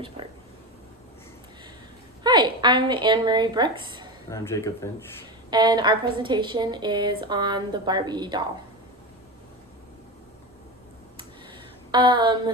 Which part? Hi, I'm Annemarie Brooks. And I'm Jacob Finch. And our presentation is on the Barbie doll.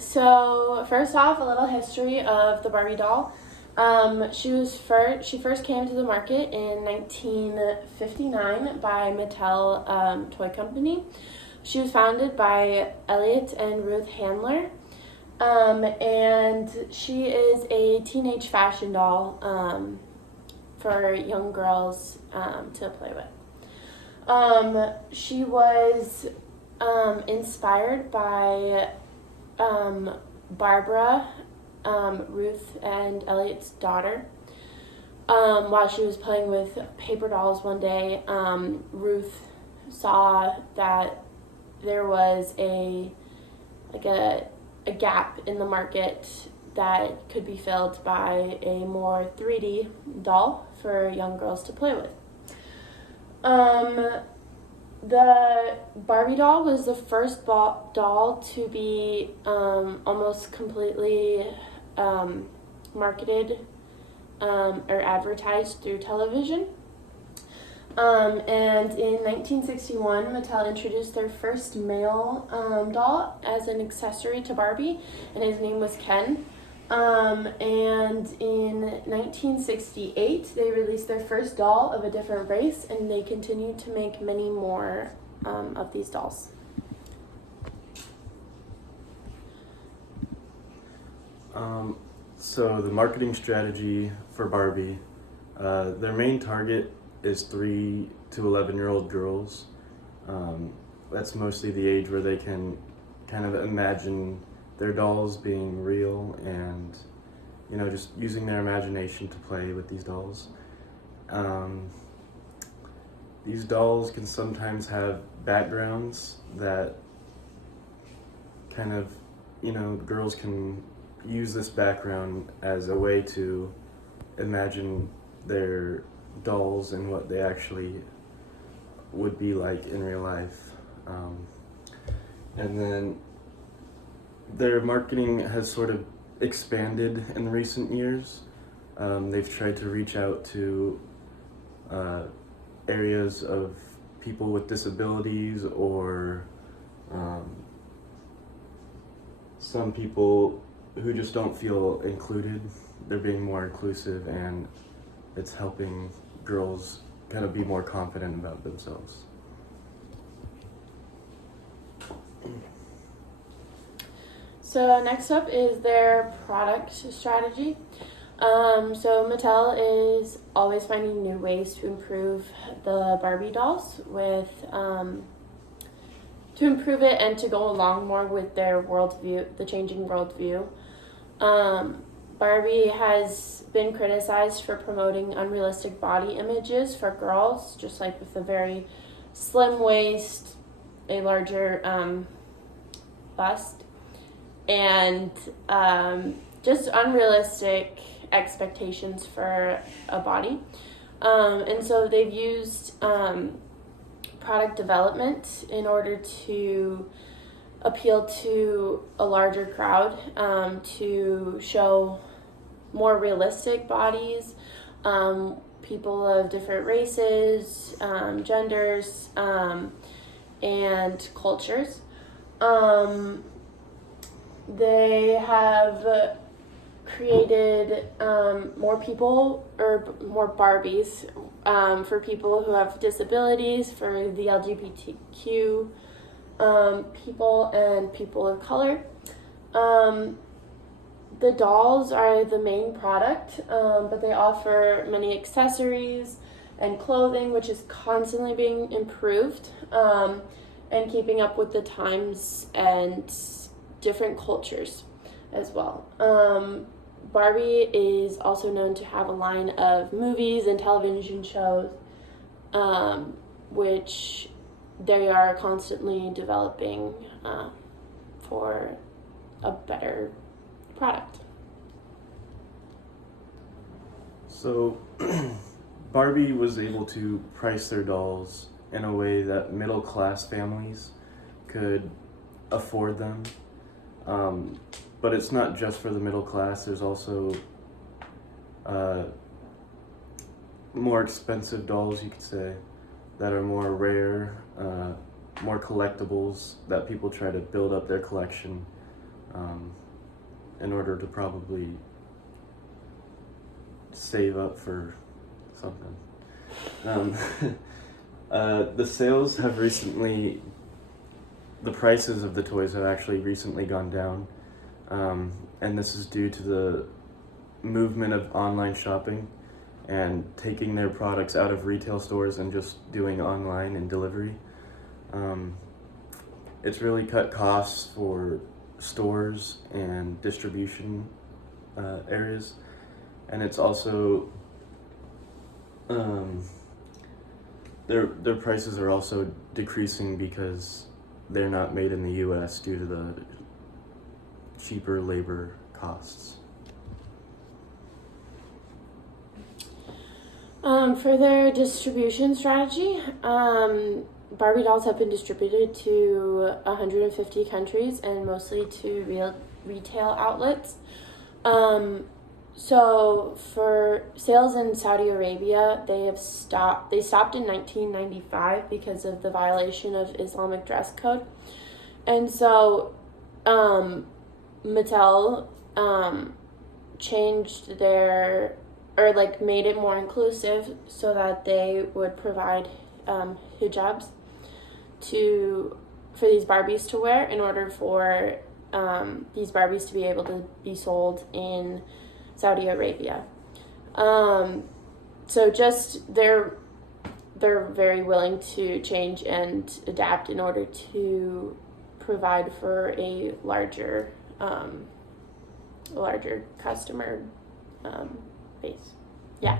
So first off, a little history of the Barbie doll. She first came to the market in 1959 by Mattel Toy Company. She was founded by Elliot and Ruth Handler. And she is a teenage fashion doll for young girls to play with. She was inspired by Barbara, Ruth and Elliot's daughter. While she was playing with paper dolls one day, Ruth saw that there was a gap in the market that could be filled by a more 3D doll for young girls to play with. The Barbie doll was the first doll to be almost completely marketed or advertised through television. And in 1961, Mattel introduced their first male doll as an accessory to Barbie, and his name was Ken. And in 1968, they released their first doll of a different race, and they continued to make many more of these dolls. So the marketing strategy for Barbie, their main target is 3 to 11-year-old girls. That's mostly the age where they can kind of imagine their dolls being real and, just using their imagination to play with these dolls. These dolls can sometimes have backgrounds that kind of, girls can use this background as a way to imagine their dolls and what they actually would be like in real life. And then their marketing has sort of expanded in recent years. They've tried to reach out to areas of people with disabilities or some people who just don't feel included. They're being more inclusive, and it's helping girls kind of be more confident about themselves. So next up is their product strategy. So Mattel is always finding new ways to improve the Barbie dolls to improve it and to go along more with their worldview, the changing worldview. Barbie has been criticized for promoting unrealistic body images for girls, just like with a very slim waist, a larger bust, and just unrealistic expectations for a body. And so they've used product development in order to appeal to a larger crowd, to show more realistic bodies, people of different races, genders, and cultures. They have created more people, or more Barbies, for people who have disabilities, for the LGBTQ people and people of color. The dolls are the main product, but they offer many accessories and clothing, which is constantly being improved and keeping up with the times and different cultures as well. Barbie is also known to have a line of movies and television shows, which they are constantly developing for a better product. So Barbie was able to price their dolls in a way that middle-class families could afford them. but it's not just for the middle class. There's also more expensive dolls, you could say, that are more rare, more collectibles that people try to build up their collection in order to probably save up for something. The sales have recently, the prices of the toys have actually recently gone down, and this is due to the movement of online shopping and taking their products out of retail stores and just doing online and delivery. It's really cut costs for stores and distribution areas, and it's also their prices are also decreasing because they're not made in the U.S. due to the cheaper labor costs. For their distribution strategy, Barbie dolls have been distributed to 150 countries and mostly to retail outlets. So for sales in Saudi Arabia, they stopped in 1995 because of the violation of Islamic dress code. And so Mattel changed made it more inclusive so that they would provide hijabs for these Barbies to wear in order for these Barbies to be able to be sold in Saudi Arabia. So just they're very willing to change and adapt in order to provide for a larger customer base. Yeah.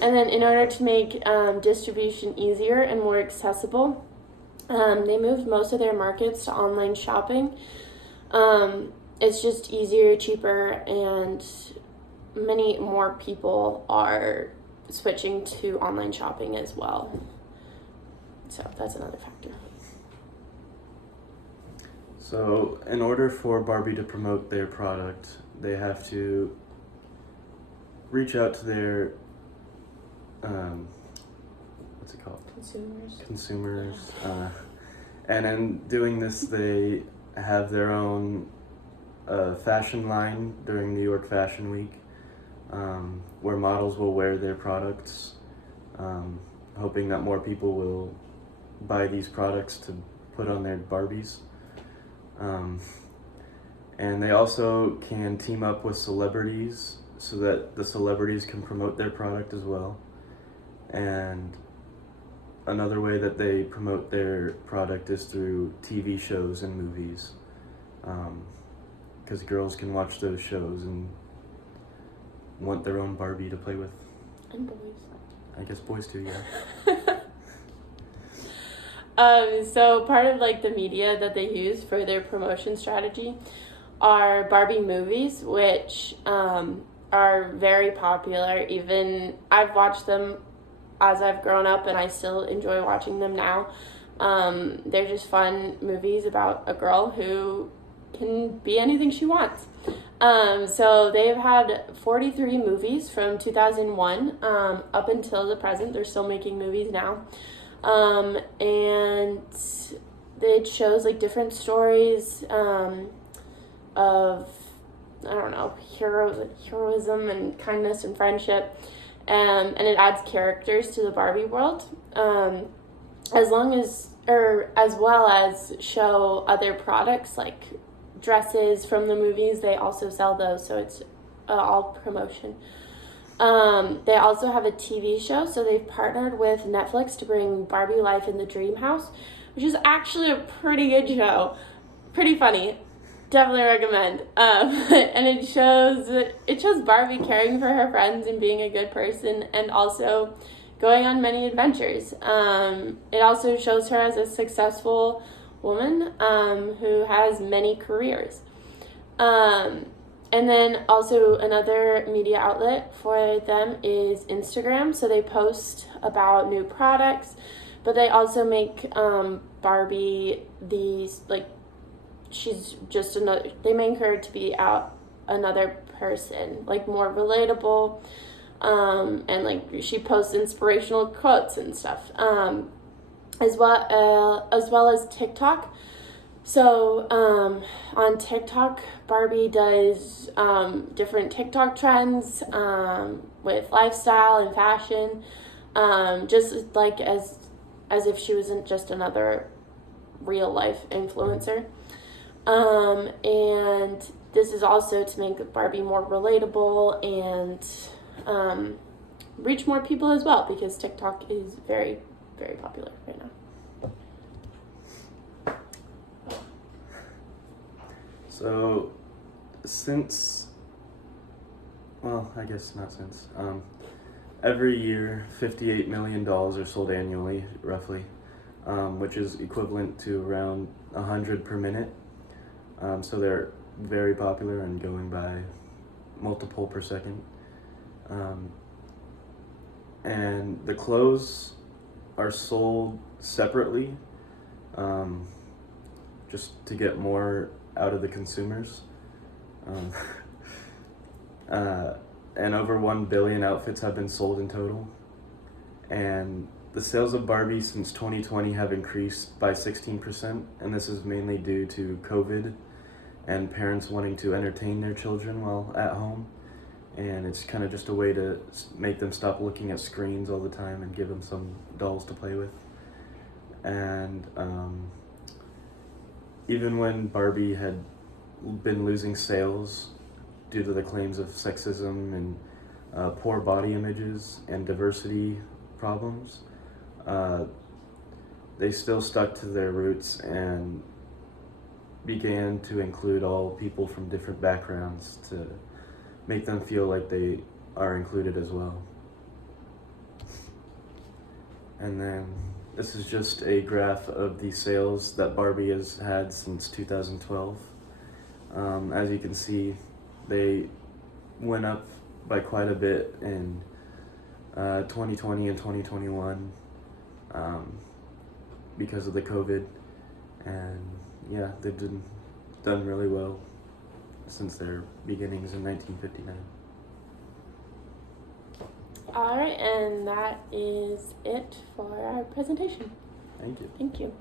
And then in order to make distribution easier and more accessible, they moved most of their markets to online shopping. It's just easier, cheaper, and many more people are switching to online shopping as well. So that's another factor. So in order for Barbie to promote their product, they have to reach out to their what's it called? Consumers. And in doing this, they have their own fashion line during New York Fashion Week, where models will wear their products, hoping that more people will buy these products to put on their Barbies. And they also can team up with celebrities so that the celebrities can promote their product as well. And another way that they promote their product is through TV shows and movies, because girls can watch those shows and want their own Barbie to play with. And boys. I guess boys too, yeah. So part of the media that they use for their promotion strategy are Barbie movies, which are very popular. Even I've watched them as I've grown up, and I still enjoy watching them now. They're just fun movies about a girl who can be anything she wants. So they've had 43 movies from 2001 up until the present. They're still making movies now. And it shows different stories of, I don't know, heroism and kindness and friendship. And it adds characters to the Barbie world, as well as show other products like dresses from the movies. They also sell those, so it's all promotion. They also have a TV show, so they've partnered with Netflix to bring Barbie Life in the Dream House, which is actually a pretty good show, pretty funny. Definitely recommend. And it shows Barbie caring for her friends and being a good person, and also going on many adventures. It also shows her as a successful woman who has many careers. And then also another media outlet for them is Instagram. So they post about new products, but they also make Barbie these she's just another. They make her to be out another person, like more relatable, and like she posts inspirational quotes and stuff, as well as TikTok. So on TikTok, Barbie does different TikTok trends with lifestyle and fashion, just like as if she wasn't just another real life influencer. And this is also to make Barbie more relatable and reach more people as well, because TikTok is very, very popular right now. So, I guess not since, every year $58 million are sold annually, roughly, which is equivalent to around 100 per minute. So they're very popular and going by multiple per second. And the clothes are sold separately, just to get more out of the consumers. And over 1 billion outfits have been sold in total. And the sales of Barbie since 2020 have increased by 16%, and this is mainly due to COVID and parents wanting to entertain their children while at home. And it's kind of just a way to make them stop looking at screens all the time and give them some dolls to play with. And even when Barbie had been losing sales due to the claims of sexism and poor body images and diversity problems, they still stuck to their roots and began to include all people from different backgrounds to make them feel like they are included as well. And then this is just a graph of the sales that Barbie has had since 2012. As you can see, they went up by quite a bit in 2020 and 2021 because of the COVID. And yeah, they've done really well since their beginnings in 1959. All right, and that is it for our presentation. Thank you. Thank you.